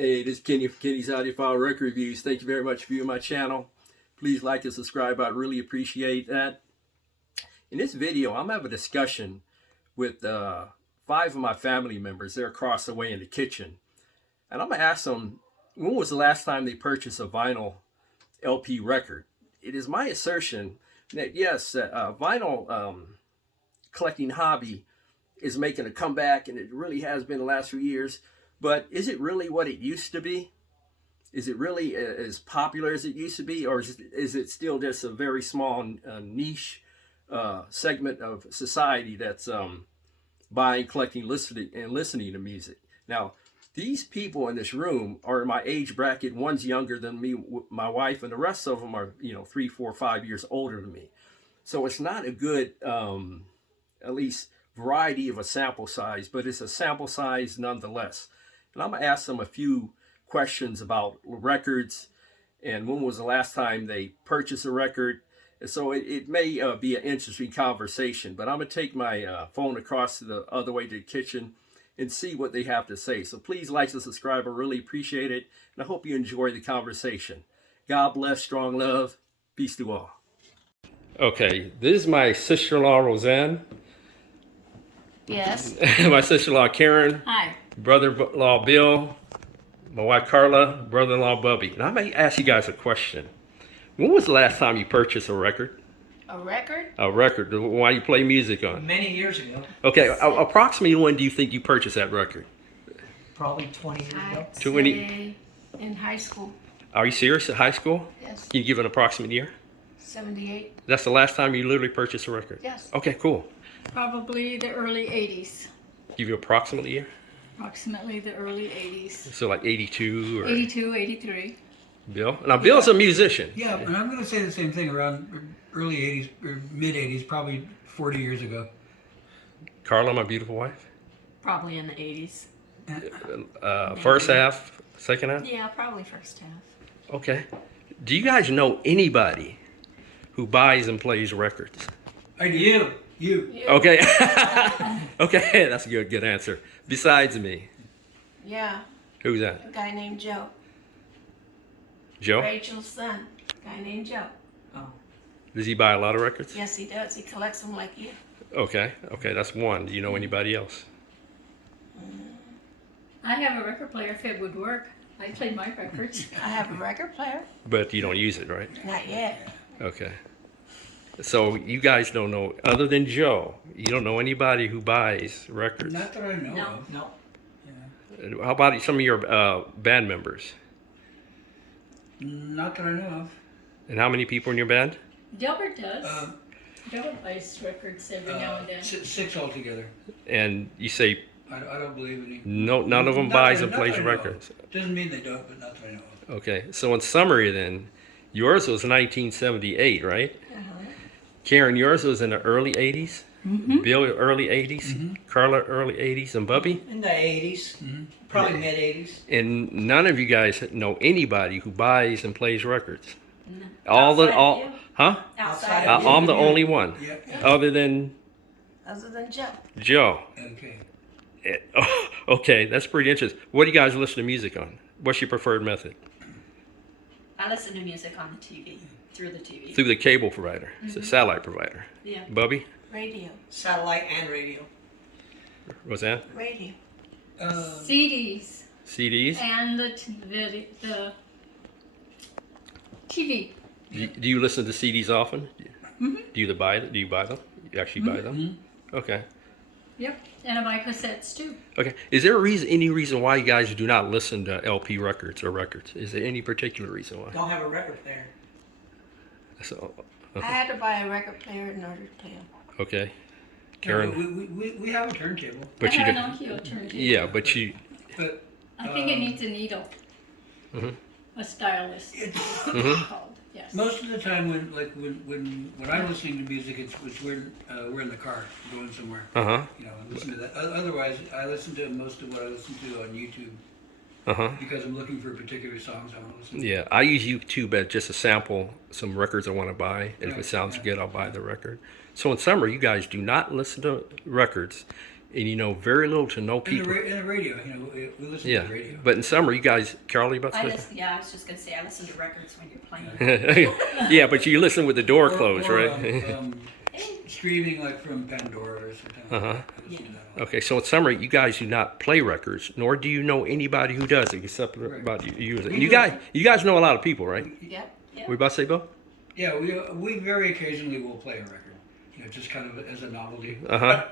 Hey, this is Kenny from Kenny's Audiophile Record Reviews. Thank you very much for viewing my channel. Please like and subscribe. I'd really appreciate that. In this video, I'm having a discussion with 5 of my family members. They're across the way in the kitchen. And I'm going to ask them, when was the last time they purchased a vinyl LP record? It is my assertion that, yes, vinyl collecting hobby is making a comeback, and it really has been the last few years. But is it really what it used to be? Is it really as popular as it used to be? Or is it still just a very small niche segment of society that's buying, collecting, listening to music? Now, these people in this room are in my age bracket. One's younger than me, my wife, and the rest of them are, 3, 4, 5 years older than me. So it's not a good, at least, variety of a sample size, but it's a sample size nonetheless. And I'm going to ask them a few questions about records and when was the last time they purchased a record. And so it may be an interesting conversation, but I'm going to take my phone across to the other way to the kitchen and see what they have to say. So please like and subscribe. I really appreciate it. And I hope you enjoy the conversation. God bless, strong love. Peace to all. Okay, this is my sister-in-law, Roseanne. Yes. My sister-in-law, Karen. Hi. Brother-in-law, Bill. My wife, Carla. Brother-in-law, Bubby. Now, I may ask you guys a question. When was the last time you purchased a record? A record? A record, the one you play music on. Many years ago. Okay, approximately when do you think you purchased that record? Probably 20 years ago. I'd 20. say in high school. Are you serious? At high school? Yes. Can you give an approximate year? 78. That's the last time you literally purchased a record? Yes. Okay, cool. Probably the early 80s. Give you approximately year? Approximately the early 80s. So like 82 or... 82, 83. Bill? Now, Bill's a musician. Yeah, and I'm going to say the same thing around early 80s or mid 80s, probably 40 years ago. Carla, my beautiful wife? Probably in the 80s. First half, second half? Yeah, probably first half. Okay. Do you guys know anybody who buys and plays records? I do. You. Okay. Okay, that's a good answer. Besides me. Yeah. Who's that? A guy named Joe. Joe? Rachel's son. A guy named Joe. Oh. Does he buy a lot of records? Yes, he does. He collects them like you. Okay, that's one. Do you know anybody else? I have a record player if it would work. I played my records. I have a record player. But you don't use it, right? Not yet. Okay. So you guys don't know, other than Joe, you don't know anybody who buys records? Not that I know No. of. No. Yeah. How about some of your band members? Not that I know of. And how many people in your band? Delbert does. Delbert buys records every now and then. 6 altogether. And you say I don't believe any. no, none of them Not buys that- and not plays that I know of. records? Doesn't mean they don't, but not that I know of. Okay, so in summary then, yours was 1978, right? Karen, yours was in the early 80s? Bill, early 80s? Carla, early 80s? And Bubby? In the 80s, probably mid 80s. And none of you guys know anybody who buys and plays records? Outside of you. Huh? Outside of I'm the only one, Yeah. other than Other than Joe. Joe. Okay. Okay, that's pretty interesting. What do you guys listen to music on? What's your preferred method? I listen to music on the TV, through the TV. Through the cable provider, it's a satellite provider. Yeah. Bubby? Radio. Satellite and radio. Roseanne? Radio. CDs CDs? and the TV. Do you listen to CDs often? Do you buy them? You actually buy them? Okay. Yep. And I buy cassettes too. Okay. Is there any reason why you guys do not listen to LP records or records? Is there any particular reason why? Don't have a record player. So, I had to buy a record player in order to play them. okay. Yeah, Karen, we have a turntable. but I you have don't. an Nokia turntable. Yeah, but you. But I think it needs a needle. Mhm. A stylus. Mhm. Called. Yes. most of the time when I'm listening to music, it's we're in the car going somewhere. Uh-huh. You know, and listen to that. Otherwise, I listen to most of what I listen to on YouTube Uh-huh. because I'm looking for particular songs I want to listen to. Yeah, I use YouTube as just to sample some records I want to buy, and if it Right, sounds yeah. good, I'll buy the record. So in summary, you guys do not listen to records. and you know very little to no In people. the radio, you know, we listen Yeah, to the radio. but in summer, you guys, Carly, about I to listen, yeah, I was just gonna say, I listen to records when you're playing. say? Yeah, but you listen with the door closed, Or, right? streaming like from Pandora or something. Uh-huh. I listen to that a lot. Okay, so in summer, you guys do not play records, nor do you know anybody who does it, except Right. about you. We You do. guys know a lot of people, right? Yep. We about to say, Bill? Yeah, we very occasionally will play a record, you know, just kind of as a novelty. Uh-huh.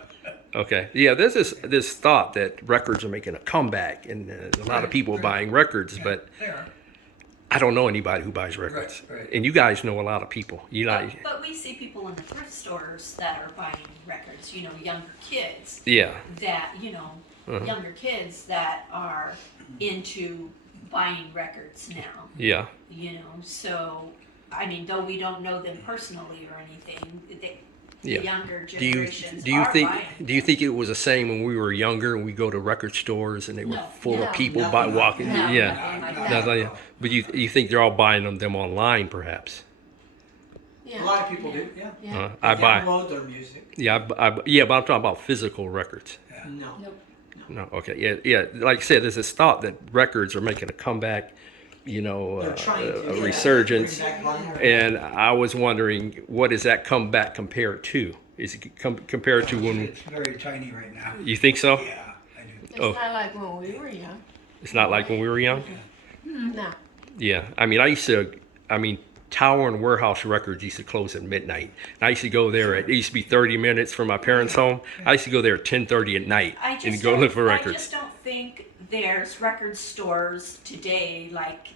Okay. Yeah, there's this thought that records are making a comeback, and a lot of Right, people are right. buying records, Yeah, but they are. I don't know anybody who buys records. Right, right. And you guys know a lot of people. You know, But we see people in the thrift stores that are buying records, you know, younger kids yeah. that, you know, Uh-huh. younger kids that are into buying records now, Yeah. you know, so, I mean, though we don't know them personally or anything, Yeah. the younger Do you generations do you are think buying do you think it was the same when we were younger and we go to record stores and they were No. full No. of people No. by walking? No. Yeah. nothing like No. that. That's like- yeah. But you think they're all buying them online, perhaps? Yeah. A lot of people do, yeah. Yeah. I They buy. download their music. Yeah, yeah, but I'm talking about physical records. No. Nope. No, okay, yeah. Like I said, there's this thought that records are making a comeback. You know, They're trying to a resurgence. bring back vinyl. And I was wondering, what does that comeback compare to? Is it compared to when It's very tiny right now. you think so? Yeah, I do. It's Oh. not like when we were young. It's not like when we were young. No. Yeah, I mean, Tower and Warehouse Records used to close at midnight. And I used to go there. It used to be 30 minutes from my parents' home. I used to go there at 10:30 at night I and just go don't, look for I records. just don't think there's record stores today like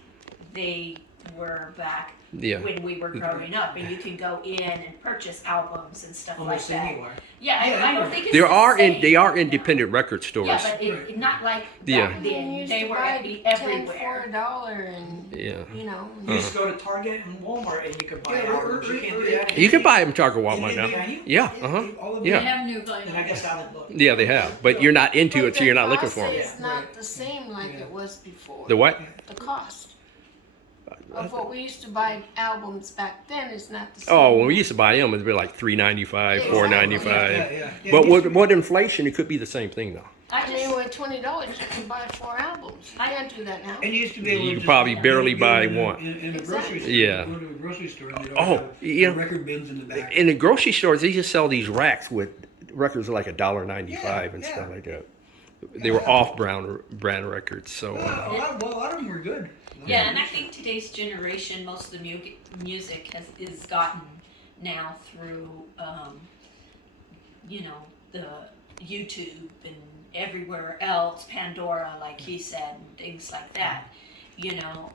they were back Yeah. when we were growing up, and you can go in and purchase albums and stuff Almost like that. anywhere. Yeah, I don't think it's There the are same. they are independent record stores. Yeah, but it, not like Yeah. back You then. used They to were buy 10 for everywhere. $1 and, Yeah. you know. You used to go to Target and Walmart and you could buy albums. You can't do that You can anymore. buy them Target Walmart now. Can you? Yeah, uh-huh. All of Yeah. They have new vinyl. Then I guess I would look. Yeah, they have. But you're not into But it, so you're not the looking cost for them. is not the same like it was before. The what? The cost of what we used to buy albums back then is not the same. Oh, when we used to buy them, it'd be like $3.95, Yeah, $4.95. Yeah. But with inflation, it could be the same thing, though. I I mean, just, with $20, you can buy 4 albums. You can't do that now. And you used to be able You to could just probably go barely to buy in a- one. In a grocery Exactly. store. Yeah. Go to a grocery store and they don't Oh, have yeah. record bins in the back. In the grocery stores, they just sell these racks with records like $1.95 and Yeah, stuff yeah. like that. They were off-brand records, so Well, a lot of them were good. yeah, and I think today's generation, most of the music is gotten now through, you know, the YouTube and everywhere else, Pandora, like he said, and things like that, you know.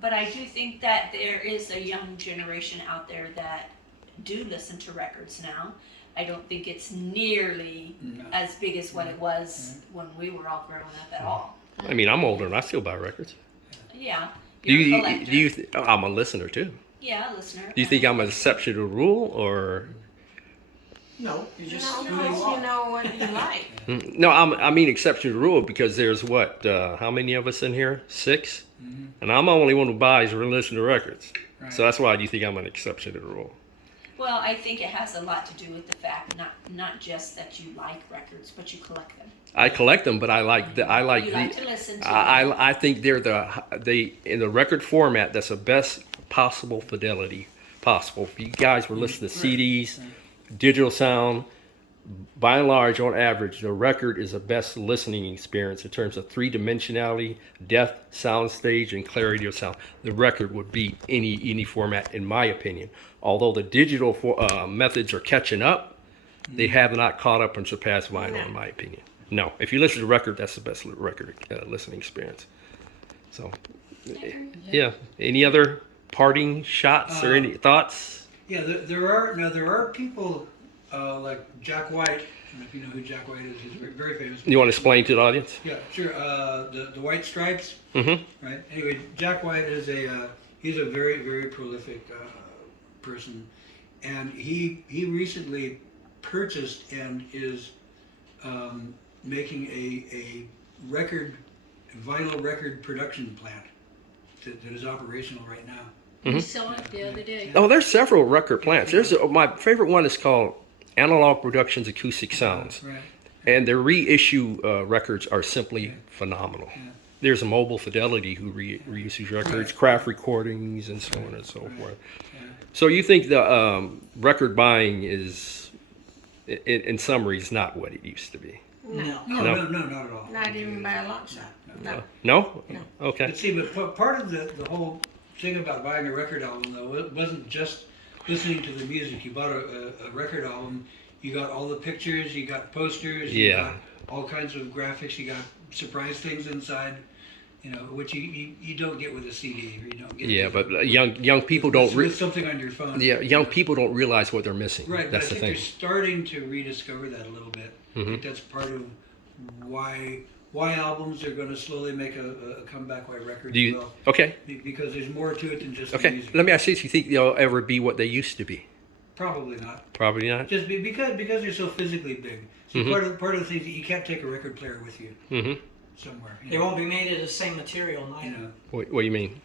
But I do think that there is a young generation out there that do listen to records now. I don't think it's nearly No. as big as what it was when we were all growing up at all. I mean, I'm older and I still buy records. Yeah. Do You're a you? collector. Do you? I'm a listener too. Yeah, listener. Do you think I'm an exception to the rule, or? No, you just No, who because you you are. know what you like. No, I mean exception to the rule because there's what? How many of us in here? 6? And I'm the only one who buys or listens to records. Right. So that's why do you think I'm an exception to the rule? Well, I think it has a lot to do with the fact not just that you like records, but you collect them. I collect them, but I like the You like to listen to them. I think they're they in the record format that's the best possible fidelity possible. If you guys were listening to CDs, digital sound, by and large, on average, the record is the best listening experience in terms of 3-dimensionality, depth, sound stage, and clarity of sound. The record would beat any format, in my opinion. Although the digital methods are catching up, they have not caught up and surpassed vinyl, in my opinion. No, if you listen to the record, that's the best record listening experience. So, yeah. Any other parting shots or any thoughts? Yeah, there are people like Jack White. I don't know if you know who Jack White is. He's very famous. You want to explain to the audience? Yeah, sure. The White Stripes. Mm-hmm. Right. Anyway, Jack White is he's a very prolific person, and he recently purchased and is making a vinyl record production plant that is operational right now. We saw it the other day. Oh, there's several record plants. My favorite one is called Analog Productions Acoustic Sounds. Right. And their reissue records are simply phenomenal. Yeah. There's a Mobile Fidelity who reissues records, Craft Recordings, and so on and so forth. Yeah. So you think the record buying is, in summary, is not what it used to be? No. No, No. no, not at all. Not even by a long shot. No. No? No. Okay. But see, but part of the whole thing about buying a record album, though, it wasn't just listening to the music. You bought a record album, you got all the pictures, you got posters, you Yeah. got all kinds of graphics, you got surprise things inside, you know, which you don't get with a CD, or you don't get. Yeah, but young people don't. With something on your phone. Yeah, young people don't realize what they're missing. Right, That's but the I think thing. they're starting to rediscover that a little bit. I think that's part of why albums are going to slowly make a comeback, why records Do you? will. Okay. Because there's more to it than just the Okay. music. Let me ask you: do you think they'll ever be what they used to be? Probably not. Probably not. Just because they're so physically big. See, part of the things that you can't take a record player with you Mm-hmm. somewhere. They won't be made of the same material You neither. know. What do you mean?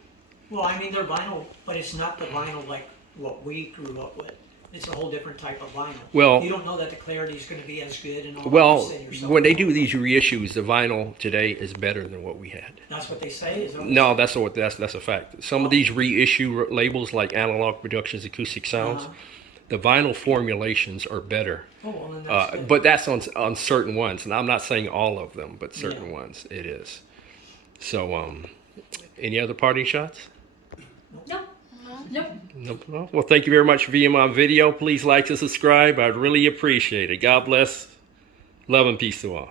Well, I mean, they're vinyl, but it's not the vinyl like what we grew up with. It's a whole different type of vinyl. Well- you don't know that the clarity is going to be as good and all Well, that. You say yourself. when they do these reissues, the vinyl today is better than what we had. That's what they say. Is that what No, that's a fact. Some of these reissue labels like Analog Productions, Acoustic Sounds, the vinyl formulations are better. Oh, well, then that's good. But that's on certain ones, and I'm not saying all of them, but certain ones it is. So, any other parting shots? No. Nope. No. Well, thank you very much for viewing my video. Please like and subscribe. I'd really appreciate it. God bless. Love and peace to all.